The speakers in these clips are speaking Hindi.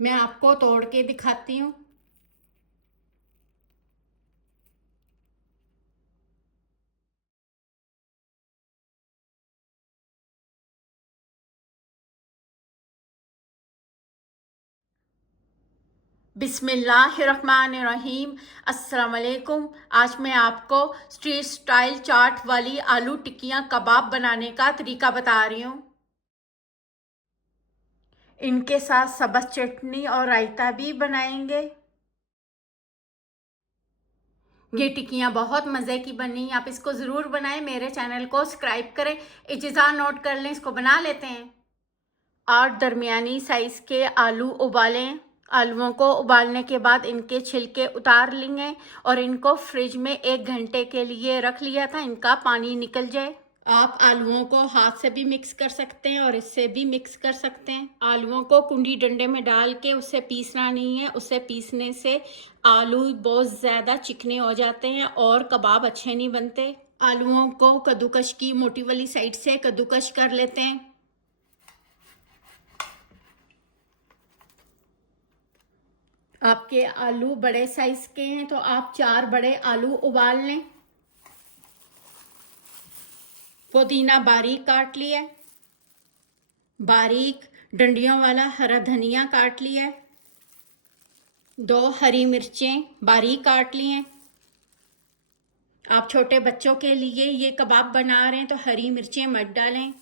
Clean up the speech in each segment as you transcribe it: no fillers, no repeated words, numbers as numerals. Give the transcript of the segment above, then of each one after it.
मैं आपको तोड़ के दिखाती हूँ। बिस्मिल्लाहिर्रहमानिर्रहीम। अस्सलाम वालेकुम। आज मैं आपको स्ट्रीट स्टाइल चाट वाली आलू टिक्कियाँ कबाब बनाने का तरीका बता रही हूँ। इनके साथ सब्ज़ चटनी और रायता भी बनाएंगे। ये टिक्कियाँ बहुत मज़े की बनी, आप इसको ज़रूर बनाएं। मेरे चैनल को सब्सक्राइब करें। इजाज़त नोट कर लें, इसको बना लेते हैं। 8 दरमियानी साइज़ के आलू उबालें। आलूओं को उबालने के बाद इनके छिलके उतार लिए और इनको फ्रिज में 1 घंटे के लिए रख लिया था, इनका पानी निकल जाए। आप आलूओं को हाथ से भी मिक्स कर सकते हैं और इससे भी मिक्स कर सकते हैं। आलूओं को कुंडी डंडे में डाल के उसे पीसना नहीं है, उसे पीसने से आलू बहुत ज़्यादा चिकने हो जाते हैं और कबाब अच्छे नहीं बनते। आलूओं को कद्दूकश की मोटी वाली साइड से कद्दूकश कर लेते हैं। आपके आलू बड़े साइज के हैं तो आप 4 बड़े आलू उबाल लें। पुदीना बारीक काट लिया। बारीक डंडियों वाला हरा धनिया काट लिया। 2 हरी मिर्चें बारीक काट लिए। आप छोटे बच्चों के लिए ये कबाब बना रहे हैं तो हरी मिर्चें मत डालें।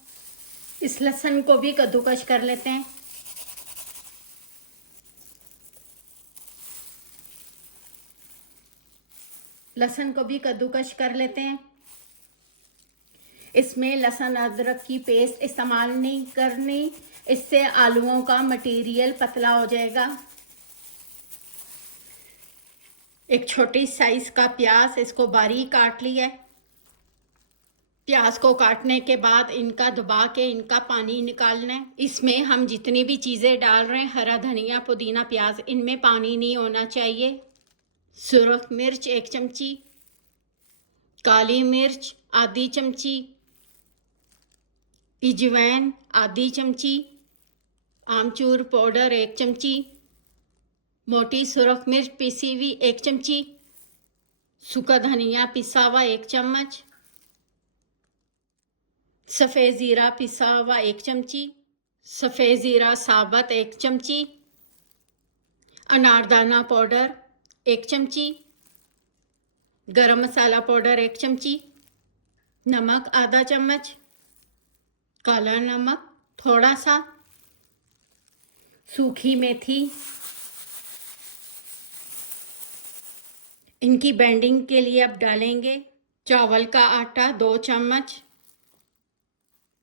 इस लहसुन को भी कद्दूकस कर लेते हैं। लहसुन को भी कद्दूकस कर लेते हैं। इसमें लहसुन अदरक की पेस्ट इस्तेमाल नहीं करनी, इससे आलूओं का मटेरियल पतला हो जाएगा। एक छोटी साइज का प्याज, इसको बारीक काट लिया है। प्याज को काटने के बाद इनका दबा के इनका पानी निकालना है। इसमें हम जितनी भी चीज़ें डाल रहे हैं, हरा धनिया, पुदीना, प्याज, इनमें पानी नहीं होना चाहिए। सुरख मिर्च 1 चमची, काली मिर्च आधी चमची, अजवाइन आधी चमची, आमचूर पाउडर 1 चमची, मोटी सुरख मिर्च पिसी हुई 1 चमची, सूखा धनिया पिसा हुआ 1 चम्मच, सफ़ेद ज़ीरा पिसा हुआ 1 चमची, सफ़ेद ज़ीरा साबुत 1 चमची, अनारदाना पाउडर 1 चमची, गरम मसाला पाउडर 1 चमची, नमक आधा चम्मच, काला नमक थोड़ा सा, सूखी मेथी। इनकी बाइंडिंग के लिए अब डालेंगे चावल का आटा 2 चम्मच।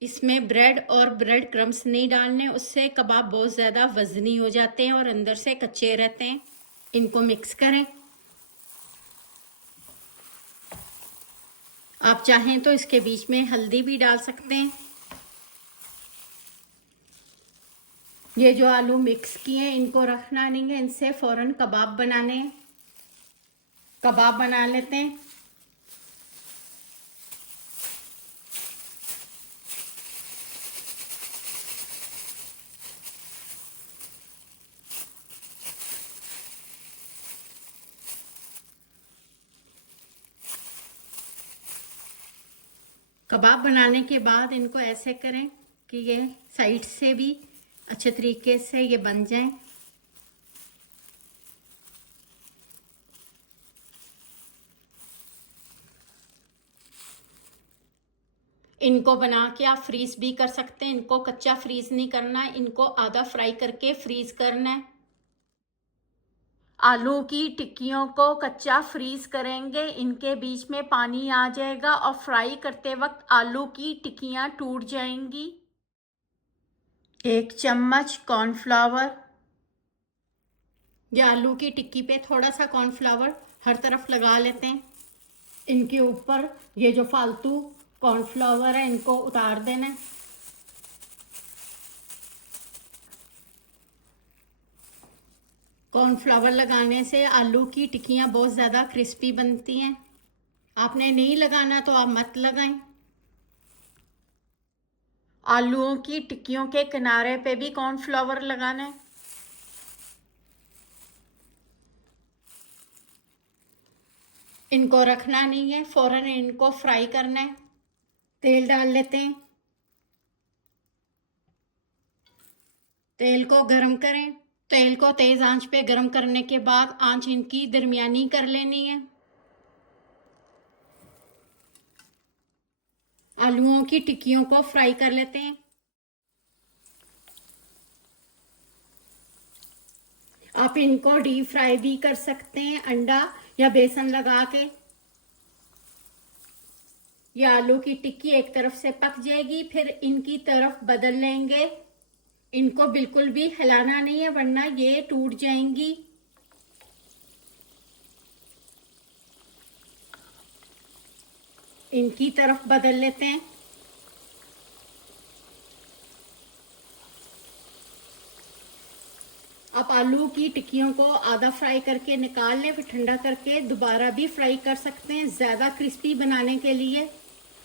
इसमें ब्रेड और ब्रेड क्रम्स नहीं डालने, उससे कबाब बहुत ज़्यादा वज़नी हो जाते हैं और अंदर से कच्चे रहते हैं। इनको मिक्स करें। आप चाहें तो इसके बीच में हल्दी भी डाल सकते हैं। ये जो आलू मिक्स किए हैं इनको रखना नहीं है, इनसे फ़ौरन कबाब बनाने हैं। कबाब बना लेते हैं। कबाब बनाने के बाद इनको ऐसे करें कि ये साइड से भी अच्छे तरीके से ये बन जाएं। इनको बना के आप फ्रीज भी कर सकते हैं। इनको कच्चा फ्रीज नहीं करना है, इनको आधा फ्राई करके फ्रीज करना है। आलू की टिक्कियों को कच्चा फ्रीज करेंगे, इनके बीच में पानी आ जाएगा और फ्राई करते वक्त आलू की टिक्कियां टूट जाएंगी। 1 चम्मच कॉर्नफ्लावर। ये आलू की टिक्की पे थोड़ा सा कॉर्नफ्लावर हर तरफ लगा लेते हैं। इनके ऊपर ये जो फालतू कॉर्नफ्लावर है इनको उतार देना है। कॉर्नफ्लावर लगाने से आलू की टिक्कियाँ बहुत ज़्यादा क्रिस्पी बनती हैं। आपने नहीं लगाना तो आप मत लगाएं। आलूओं की टिक्कियों के किनारे पे भी कॉर्नफ्लावर लगाना है। इनको रखना नहीं है, फ़ौरन इनको फ्राई करना है। तेल डाल लेते हैं। तेल को गरम करें। तेल को तेज़ आंच पे गरम करने के बाद आंच इनकी दरमियानी कर लेनी है। आलूओं की टिक्कियों को फ्राई कर लेते हैं। आप इनको डीप फ्राई भी कर सकते हैं अंडा या बेसन लगा के। ये आलू की टिक्की एक तरफ से पक जाएगी, फिर इनकी तरफ बदल लेंगे। इनको बिल्कुल भी हिलाना नहीं है वरना ये टूट जाएंगी। इनकी तरफ बदल लेते हैं। आप आलू की टिक्कियों को आधा फ्राई करके निकाल लें, फिर ठंडा करके दोबारा भी फ्राई कर सकते हैं ज़्यादा क्रिस्पी बनाने के लिए।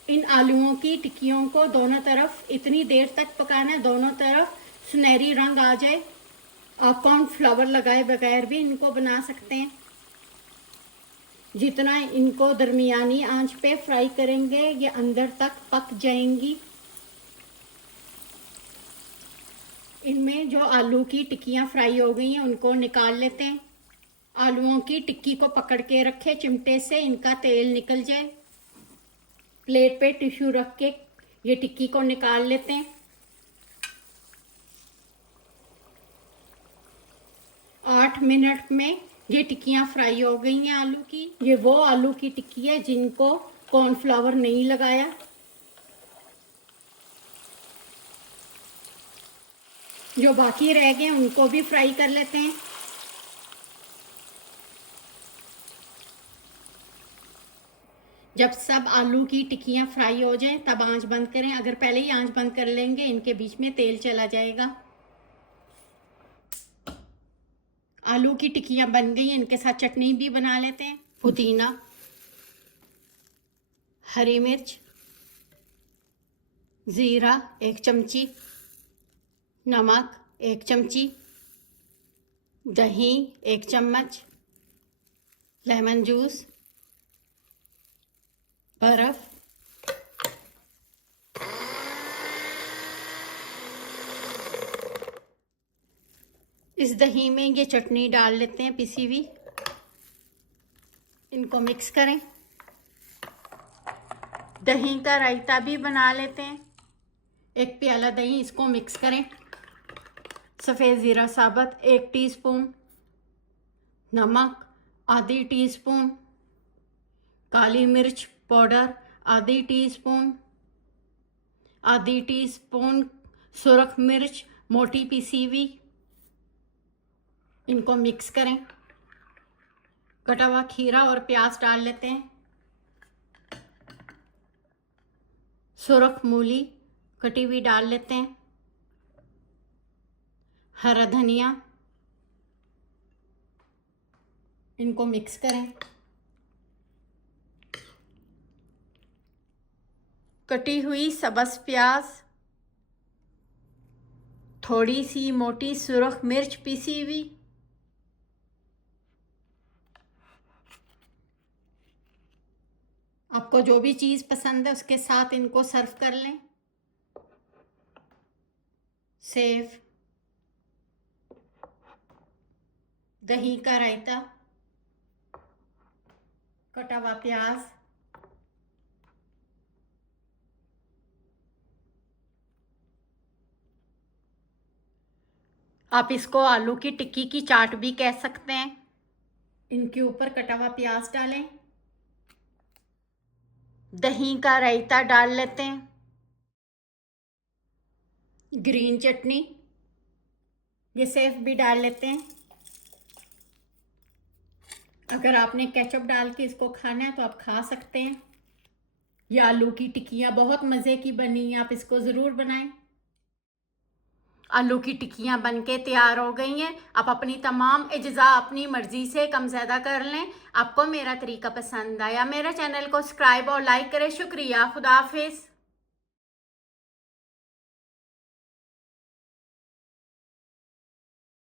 इन आलूओं की टिक्कियों को दोनों तरफ इतनी देर तक पकाना है, दोनों तरफ सुनहरी रंग आ जाए। आप कॉर्नफ्लावर लगाए बगैर भी इनको बना सकते हैं। जितना इनको दरमियानी आंच पे फ्राई करेंगे ये अंदर तक पक जाएंगी। इनमें जो आलू की टिक्कियाँ फ्राई हो गई हैं उनको निकाल लेते हैं। आलूओं की टिक्की को पकड़ के रखें, चिमटे से इनका तेल निकल जाए। प्लेट पे टिश्यू रख के ये टिक्की को निकाल लेते हैं। 8 मिनट में ये टिक्कियाँ फ्राई हो गई हैं आलू की। ये वो आलू की टिक्की है जिनको कॉर्नफ्लावर नहीं लगाया। जो बाकी रह गए उनको भी फ्राई कर लेते हैं। जब सब आलू की टिक्कियाँ फ्राई हो जाएं तब आंच बंद करें। अगर पहले ही आंच बंद कर लेंगे इनके बीच में तेल चला जाएगा। आलू की टिक्कियाँ बन गई हैं, इनके साथ चटनी भी बना लेते हैं। पुदीना, हरी मिर्च, ज़ीरा 1 चमची, नमक 1 चमची, दही 1 चम्मच, लेमन जूस, बर्फ, इस दही में ये चटनी डाल लेते हैं पिसी हुई। इनको मिक्स करें। दही का रायता भी बना लेते हैं। 1 प्याला दही, इसको मिक्स करें। सफ़ेद ज़ीरा साबुत 1 टीस्पून, नमक आधी टीस्पून, काली मिर्च पाउडर आधी टीस्पून, आधी टीस्पून सुरख मिर्च मोटी पिसी हुई। इनको मिक्स करें। कटा हुआ खीरा और प्याज डाल लेते हैं। सुरख मूली कटी हुई डाल लेते हैं। हरा धनिया, इनको मिक्स करें। कटी हुई सब्ज़ प्याज, थोड़ी सी मोटी सुरख मिर्च पीसी हुई, आपको जो भी चीज़ पसंद है उसके साथ इनको सर्व कर लें। सेव, दही का रायता, कटा हुआ प्याज, आप इसको आलू की टिक्की की चाट भी कह सकते हैं। इनके ऊपर कटा हुआ प्याज डालें। दही का रायता डाल लेते हैं। ग्रीन चटनी, ये सेव भी डाल लेते हैं। अगर आपने केचप डाल के इसको खाना है तो आप खा सकते हैं। ये आलू की टिक्कियाँ बहुत मज़े की बनी हैं, आप इसको ज़रूर बनाएं। आलू की टिक्कियाँ बनके तैयार हो गई हैं। आप अपनी तमाम अज्जा अपनी मर्ज़ी से कम ज़्यादा कर लें। आपको मेरा तरीका पसंद आया, मेरे चैनल को सब्सक्राइब और लाइक करें। शुक्रिया, खुदा हाफिज़।